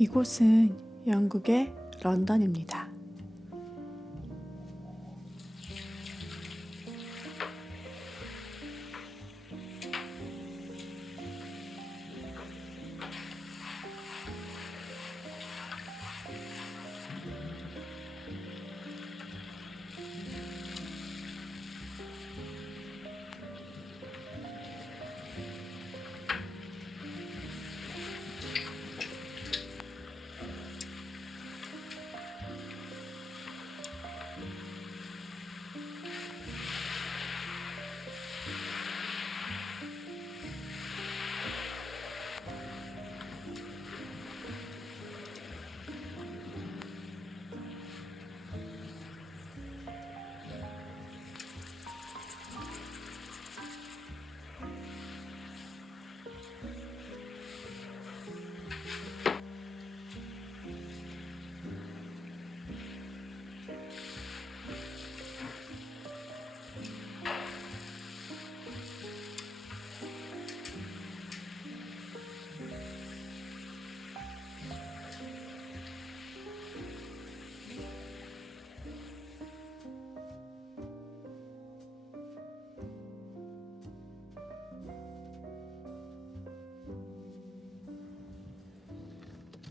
이곳은 영국의 런던입니다.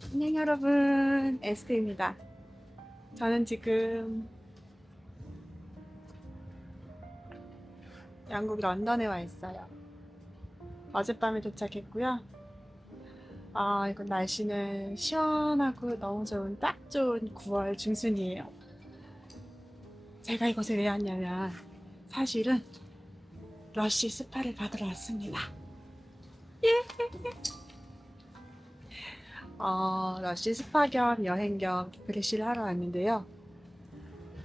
안녕 여러분, 에스테입니다. 저는 지금 영국 런던에 와 있어요. 어젯밤에 도착했고요. 이거 날씨는 시원하고 너무 좋은 딱 좋은 9월 중순이에요. 제가 이곳에 왜 왔냐면 사실은 러쉬 스파를 받으러 왔습니다. 러쉬 스파 겸 여행 겸 리프레시를 하러 왔는데요.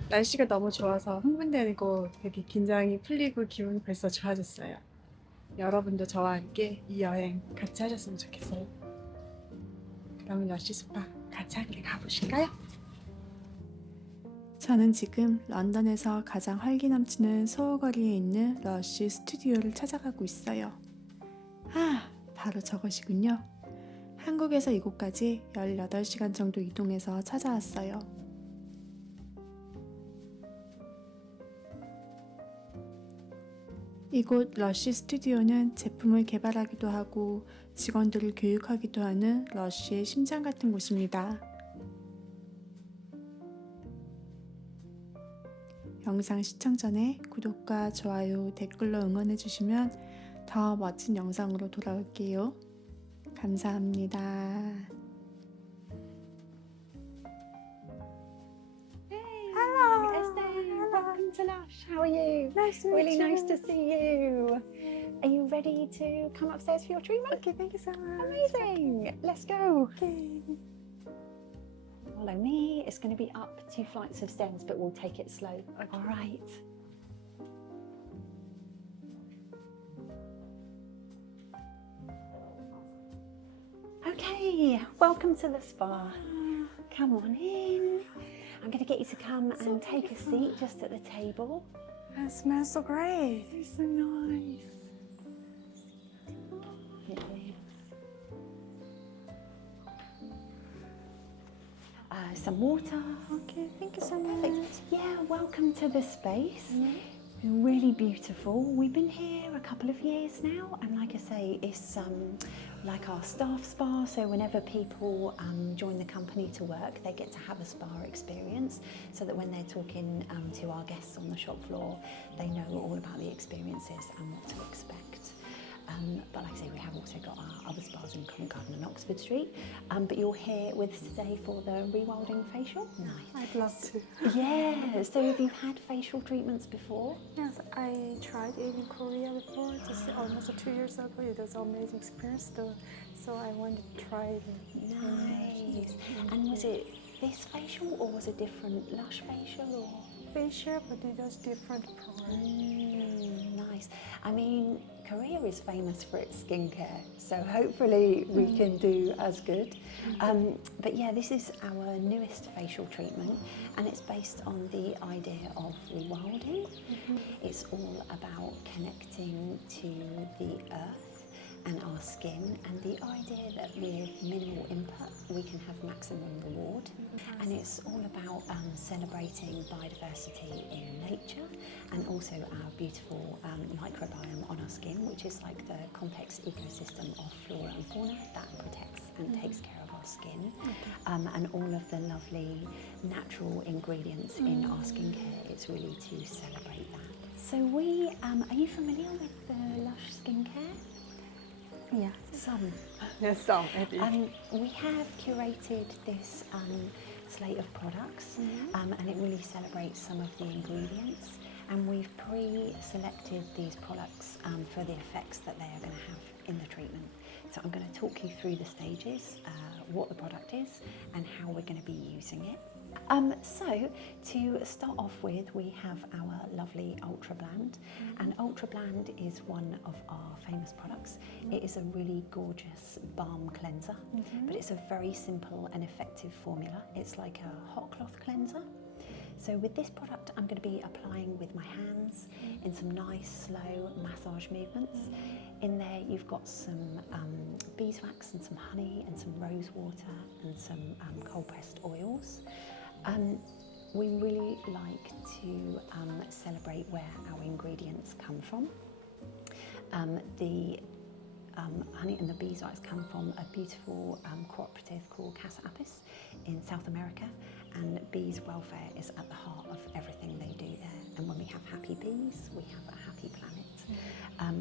날씨가 너무 좋아서 흥분되고 되게 긴장이 풀리고 기분이 벌써 좋아졌어요. 여러분도 저와 함께 이 여행 같이 하셨으면 좋겠어요. 그러면 러쉬 스파 같이 함께 가보실까요? 저는 지금 런던에서 가장 활기 넘치는 소호거리에 있는 러쉬 스튜디오를 찾아가고 있어요. 바로 저것이군요. 한국에서 이곳까지 18시간 정도 이동해서 찾아왔어요. 이곳 러쉬 스튜디오는 제품을 개발하기도 하고 직원들을 교육하기도 하는 러쉬의 심장 같은 곳입니다. 영상 시청 전에 구독과 좋아요, 댓글로 응원해주시면 더 멋진 영상으로 돌아올게요. 감사합니다. Hello, Estelle. Welcome to Lush. How are you? Nice to meet Really you. nice to see you. Are you ready to come upstairs for your treatment? Okay, thank you so much. Amazing. Let's go. Okay. Follow me. It's going to be up 2 flights of stairs, but we'll take it slow. Okay. All right. Okay, welcome to the spa. Come on in. I'm going to get you to come So and take a beautiful. seat just at the table. It smells so great. It's so nice. Some water. Okay, thank you so much. Perfect. Yeah, welcome to the space. Really beautiful. We've been here a couple of years now, and like I say, it's like our staff spa. So whenever people join the company to work, they get to have a spa experience, so that when they're talking to our guests on the shop floor, they know all about the experiences and what to expect. But like I say, we have also got our other spas in Covent Garden and Oxford Street. But you're here with us today for the rewilding facial. Nice. I'd love to. Yeah. So have you had facial treatments before? Yes, I tried it in Korea before, just almost 2 years ago. It was an amazing experience, though, so I wanted to try it. Nice. And was it this facial or was it different Lush facial or? Facial, but it was different part. Nice. I mean, Korea is famous for its skincare, so hopefully we can do as good. But yeah, this is our newest facial treatment, and it's based on the idea of rewilding. It's all about connecting to the earth and our skin, and the idea that with minimal input we can have maximum reward. And it's all about celebrating biodiversity in nature and also our beautiful microbiome on our skin, which is like the complex ecosystem of flora and fauna that protects and takes care of our skin, and all of the lovely natural ingredients in our skincare. It's really to celebrate that. So we, are you familiar with the Lush skincare? Yeah. Some. Yes, some maybe. We have curated this slate of products, and it really celebrates some of the ingredients. And we've pre-selected these products for the effects that they are going to have in the treatment. So I'm going to talk you through the stages, what the product is, and how we're going to be using it. So to start off with, we have our lovely Ultra Bland, and Ultra Bland is one of our famous products. It is a really gorgeous balm cleanser, but it's a very simple and effective formula. It's like a hot cloth cleanser. So with this product, I'm going to be applying with my hands in some nice slow massage movements. In there you've got some beeswax and some honey and some rose water and some cold pressed oils. We really like to celebrate where our ingredients come from. The honey and the beeswax come from a beautiful cooperative called Casa Apis in South America, and bees' welfare is at the heart of everything they do there. And when we have happy bees, we have a happy planet.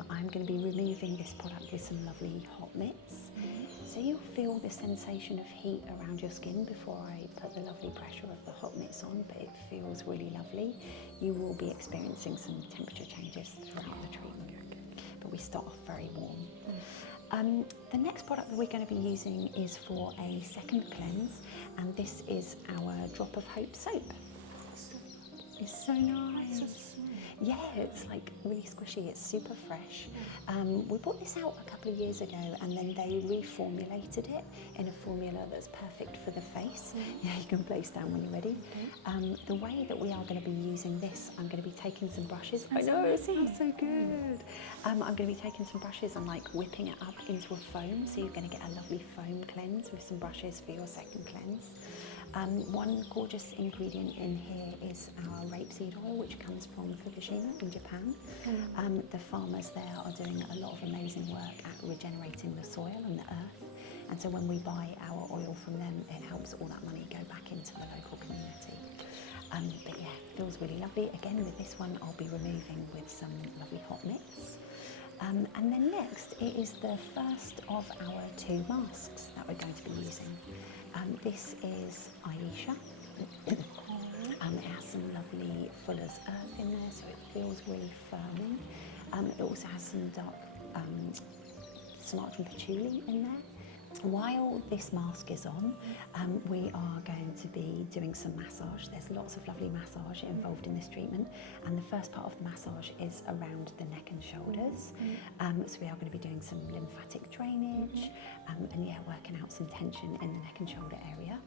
I'm going to be removing this product with some lovely hot mitts. So you'll feel the sensation of heat around your skin before I put the lovely pressure of the hot mitts on, but it feels really lovely. You will be experiencing some temperature changes throughout the treatment, but we start off very warm. The next product that we're going to be using is for a second cleanse, and this is our Drop of Hope soap. It's so nice. Yeah, it's like really squishy, it's super fresh. We brought this out a couple of years ago, and then they reformulated it in a formula that's perfect for the face. Yeah, you can place down when you're ready. The way that we are going to be using this, I'm going to be taking some brushes. I know, it smells so good. I'm going to be taking some brushes and like whipping it up into a foam, so you're going to get a lovely foam cleanse with some brushes for your second cleanse. One gorgeous ingredient in here is our rapeseed oil, which comes from Fukushima in Japan. The farmers there are doing a lot of amazing work at regenerating the soil and the earth, and so when we buy our oil from them, it helps all that money go back into the local community. But yeah, it feels really lovely. Again, with this one, I'll be removing with some lovely hot mitts. And then next, it is the first of our 2 masks that we're going to be using. This is Aisha. It has some lovely Fuller's Earth in there, so it feels really firming. It also has some dark cilantro and patchouli in there. While this mask is on, we are going to be doing some massage. There's lots of lovely massage involved in this treatment, and the first part of the massage is around the neck and shoulders. So we are going to be doing some lymphatic drainage, and yeah, working out some tension in the neck and shoulder area.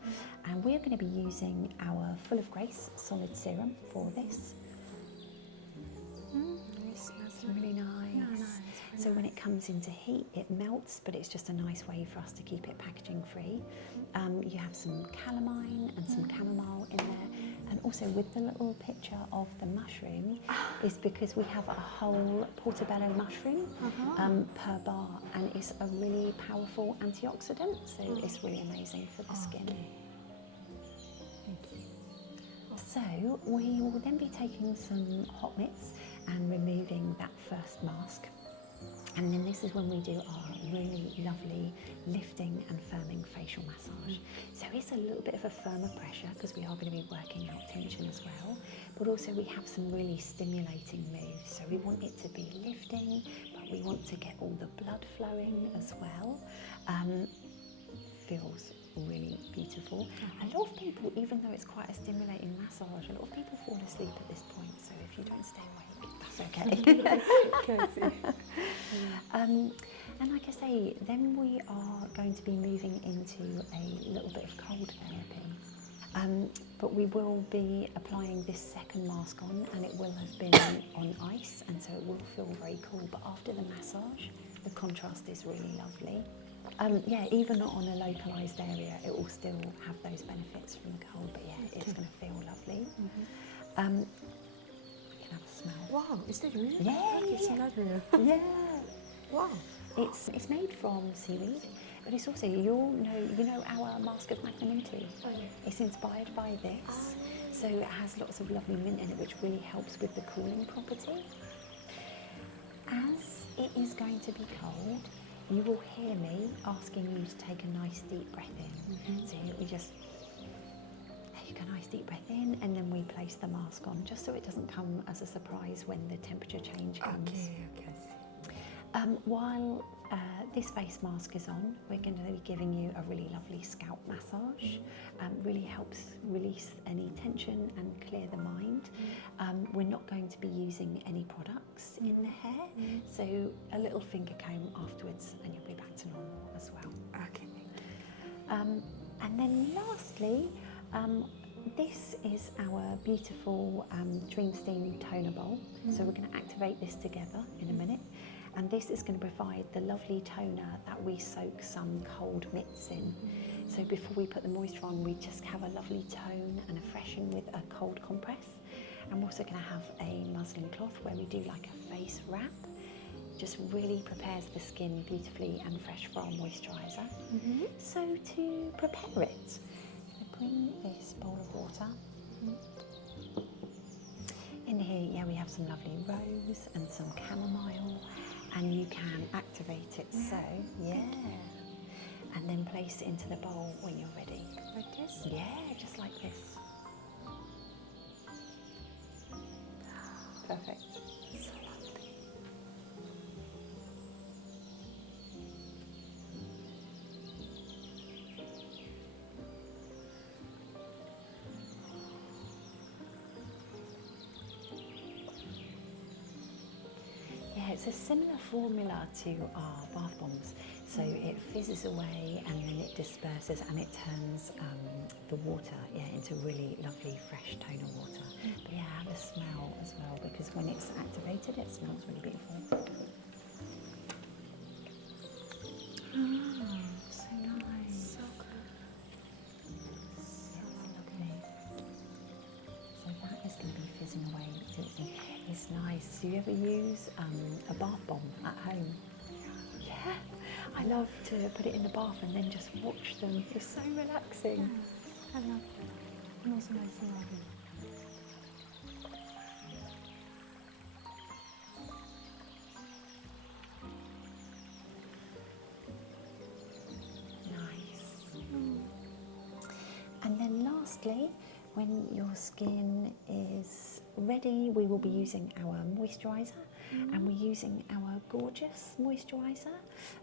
And we're going to be using our Full of Grace solid serum for this. It smells Really nice. So when it comes into heat, it melts, but it's just a nice way for us to keep it packaging free. You have some calamine and some chamomile in there, and also with the little picture of the mushroom is because we have a whole portobello mushroom per bar, and it's a really powerful antioxidant, so it's really amazing for the skin. Thank you. So we will then be taking some hot mitts and removing that first mask. And then this is when we do our really lovely lifting and firming facial massage. So it's a little bit of a firmer pressure because we are going to be working out tension as well, but also we have some really stimulating moves. So we want it to be lifting, but we want to get all the blood flowing as well. Feels really beautiful. A lot of people, even though it's quite a stimulating massage, a lot of people fall asleep at this point, so if you don't stay awake, that's okay. And like I say, then we are going to be moving into a little bit of cold therapy. But we will be applying this second mask on, and it will have been on ice, and so it will feel very cool. But after the massage, The contrast is really lovely. Yeah, even on a localised area, it will still have those benefits from the cold, but yeah, it's going to feel lovely. You can have a smell. Wow, is that real? Yeah, It's yeah. not real. Yeah. Wow. It's made from seaweed, but it's also, you know our mask of magnanimity. Oh, yeah. It's inspired by this, so it has lots of lovely mint in it, which really helps with the cooling property. As it is going to be cold, you will hear me asking you to take a nice deep breath in. So we just take a nice deep breath in, and then we place the mask on, just so it doesn't come as a surprise when the temperature change comes. Okay. While this face mask is on, we're going to be giving you a really lovely scalp massage. Really helps release any tension and clear the mind. We're not going to be using any products in the hair, so a little finger comb afterwards and you'll be back to normal as well. Okay. And then lastly, this is our beautiful Dream Steam toner bowl. So we're going to activate this together in a minute. And this is going to provide the lovely toner that we soak some cold mitts in. So before we put the moisture on, we just have a lovely tone and a freshen with a cold compress. And we're also going to have a muslin cloth where we do like a face wrap. Just really prepares the skin beautifully and fresh for our moisturiser. So to prepare it, I bring this bowl of water. In here, yeah, we have some lovely rose and some chamomile, and you can activate it so, yeah. And then place it into the bowl when you're ready. Like this? Yeah, just like this. Perfect. So lovely. Yeah, it's a similar formula to our bath bombs. So it fizzes away and then it disperses and it turns the water into really lovely fresh tonal water. But yeah, have a smell as well, because when it's activated it smells really beautiful. So nice. So good. So lovely. So that is going to be fizzing away. It's nice. Do you ever use a bath bomb at home? Yeah. I love to put it in the bath and then just watch them. It's so relaxing. I love it. And also nice and lovely. Nice. And then lastly, when your skin is ready, we will be using our moisturiser, and we're using our Gorgeous moisturiser.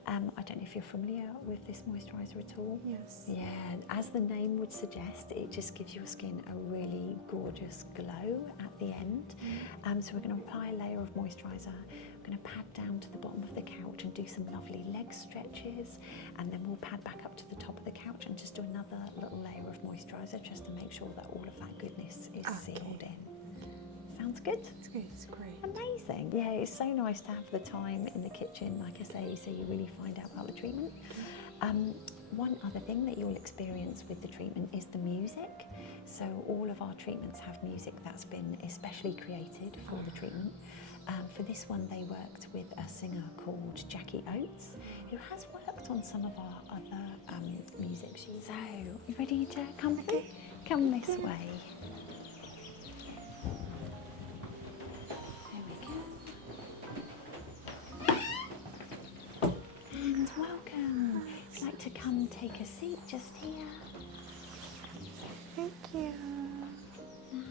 I don't know if you're familiar with this moisturiser at all. Yes. Yeah, as the name would suggest, it just gives your skin a really gorgeous glow at the end. So we're going to apply a layer of moisturiser. We're going to pad down to the bottom of the couch and do some lovely leg stretches, and then we'll pad back up to the top of the couch and just do another little layer of moisturiser just to make sure that all of that goodness is sealed in. Sounds good? It's good. It's great. Amazing. Yeah, it's so nice to have the time in the kitchen, like I say, so you really find out about the treatment. One other thing that you'll experience with the treatment is the music. So all of our treatments have music that's been especially created for the treatment. For this one, they worked with a singer called Jackie Oates, who has worked on some of our other music. So, you ready to come through? Come this way. And welcome. If you'd like to come take a seat just here. Thank you. Nice.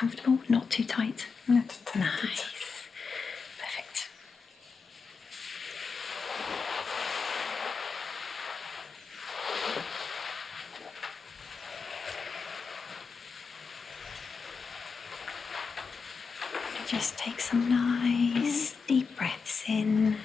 comfortable, not too tight. Not too tight. Nice. Perfect. Just take some nice deep breaths in.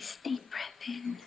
nice deep breath in.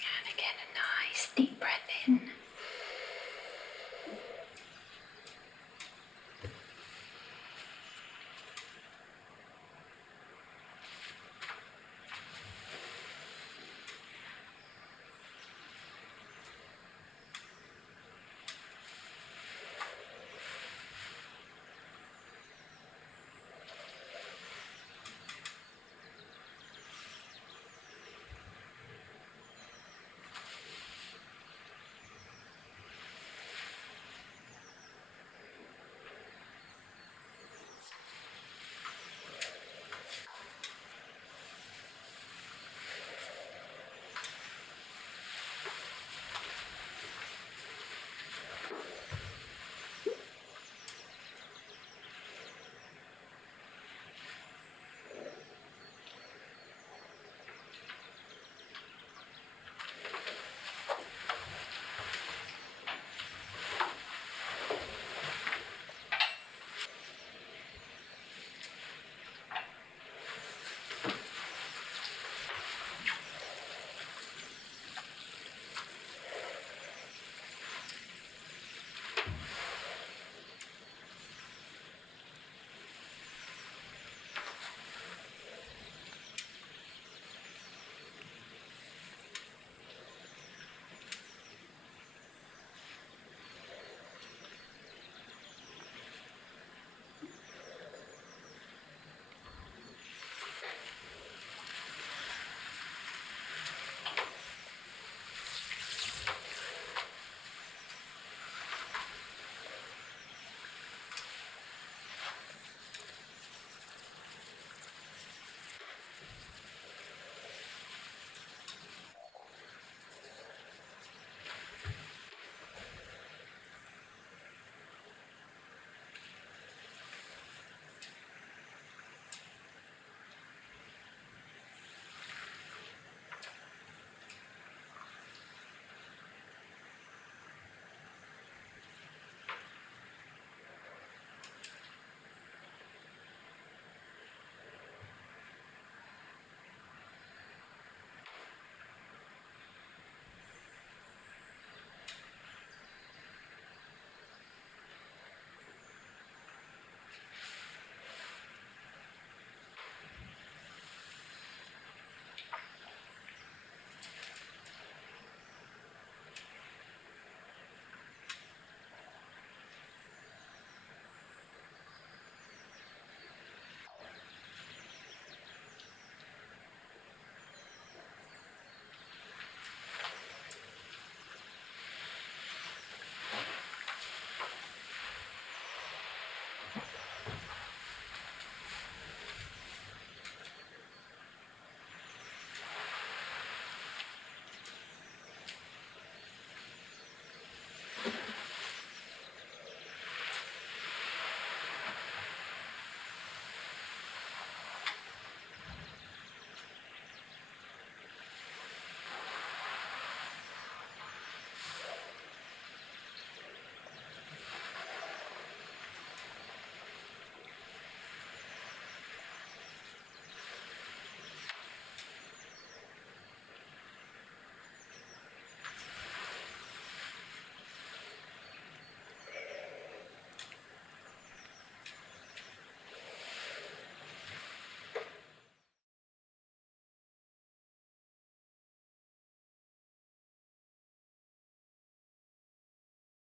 And again, a nice deep breath in.